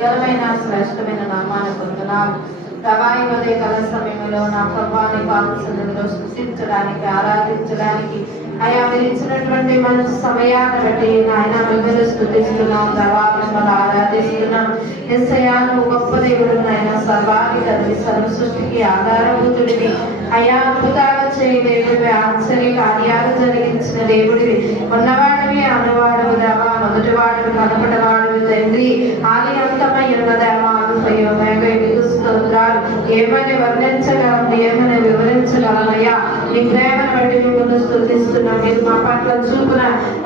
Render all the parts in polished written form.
ఘనమైన శ్రేష్టమైన నామాన్ని పొందుతున్నాం. ప్రభా ఈ ఉదయకాల సమయంలో నా ప్రభాని పాదసన్నిధిలో స్తుతించడానికి, ఆరాధించడానికి అయా మీరు ఇచ్చినటువంటి మంచి సమయాన్ని బట్టి నాయన మిమ్మల్ని స్తుతిస్తున్నాం. ప్రభా మిమ్మల్ని ఆరాధిస్తున్నాం. యేసయ్యా నువ్వు గొప్ప దేవుడు నాయన, సర్వాధికారి, సర్వ సృష్టికి ఆధారభూతుడివి అయా, అద్భుతాలు చేయి దేవుడివి, ఆశ్చర్య కార్యాలు జరిగించిన దేవుడివి, ఉన్నవాడివి, అన్నవాడు దేవా, మొదటివాడు కనపడవాడు తండ్రి, ఆది అంతమై ఉన్న దేవా, ఏమని వర్ణించగలం, ఏమని వివరించగలమయ్యా. నీ ప్రేమను బట్టి మిమ్మల్ని స్తుతిస్తున్నాం. మీరు మా పట్ల చూపున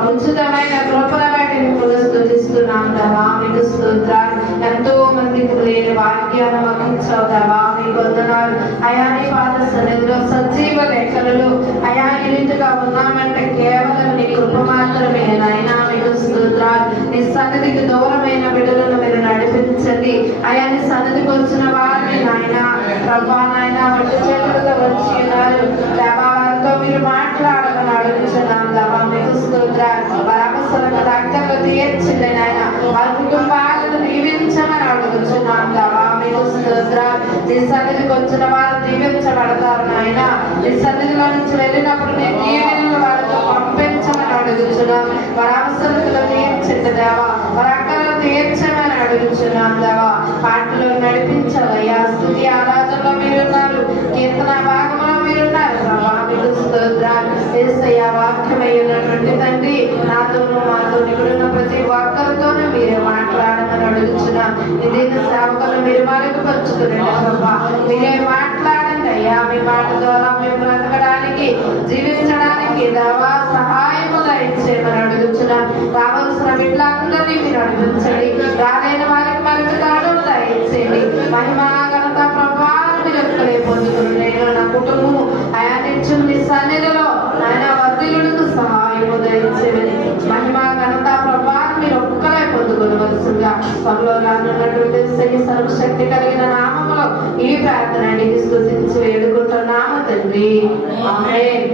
ఉచితమైన కృపల బట్టి మిమ్మల్ని స్తుతిస్తున్నాం దేవా. మీకు స్తోత్రాలు. ఎంతో మందికి లేని వాక్యాన్ని వహించావు దేవా, మీకు వందనాలు అయా. నీ పాద సన్నిధిలో సజీవ లెక్కలలో అయా ఇరుగా ఉన్నామంటే కేవలం నీ కృప మాత్రమే నాయనా. మీకు స్తోత్రాలు. నీ సన్నిధికి దూరమైన బిడ్డలను మీరు నడిపించండి అయా. నీ సన్నిధికి వచ్చిన వారిని నాయన ప్రభా నాయన మట్టి చేతులతో వచ్చి ఉన్నారు దేవా, వారితో మీరు మాట్లాడమని అడుగుతున్నాం దేవా. మీకు స్తోత్రాలు. వారి అవసరం దగ్గరలో తీర్చింది నాయన, వారి కుటుంబాలను దీవించమని అడుగుతున్నాం దేవా. మీకు స్తోత్రాలు. నీ సన్నిధికి వచ్చిన వారు దీవించబడతారు నాయన. నీ సన్నిధిలో నుంచి వెళ్ళినప్పుడు నేను దీవెనలు వారితో పంపించమని అడుగుతున్నాం. వారి అవసరతలు తీర్చింది దేవా, వారి అక్కలను తీర్చమని అడుగుతున్నాం దేవా. పాటలు నడిపించవయ్యా. స్తుతి ఆరాధనలో మీరున్నారు, కీర్తన భాగంలో మీరున్నారు ప్రభా. మీకు స్తోత్రాలు. యేసయ్యా వాక్యమైనటువంటి తండ్రి, నాతోనూ మాతో ఇక్కడున్న ప్రతి ఒక్కరితోనూ మీరే మాట్లాడమని అడుగుతున్నాం. ఇదే సేవకులు మీరు మరుగుపరుచుకునండి ప్రభా. మీరే మాట్లాడండి అయ్యా. మీ మాట ద్వారా మేము బ్రతకడానికి, జీవించడానికి దేవా సహాయము దయచేయమని అడుగుతున్నాం. రావాల్సిన బిడ్డలందరినీ మీరు నడిపించండి. రాలేని వారికి మరింత తాడు దయచేయండి. మహిమా ఘనత ప్రభావం మీరు ఎక్కడే పొందుకుని నేను నా కుటుంబం ఆయా నిత్యం నీ సన్నిధిలో ఆయన వర్ధిల్లుటకు సహాయము దయచేయమని, మహిమా ఘనత ప్రభావం మీరు ఒక్కలే పొందుకోవలసిందిగా త్వరలో రానున్నటువంటి సర్వశక్తి కలిగిన నామములో ఈ ప్రార్థన స్తుతించి వేడుకుంటున్నాము తండ్రి. ఆమేన్.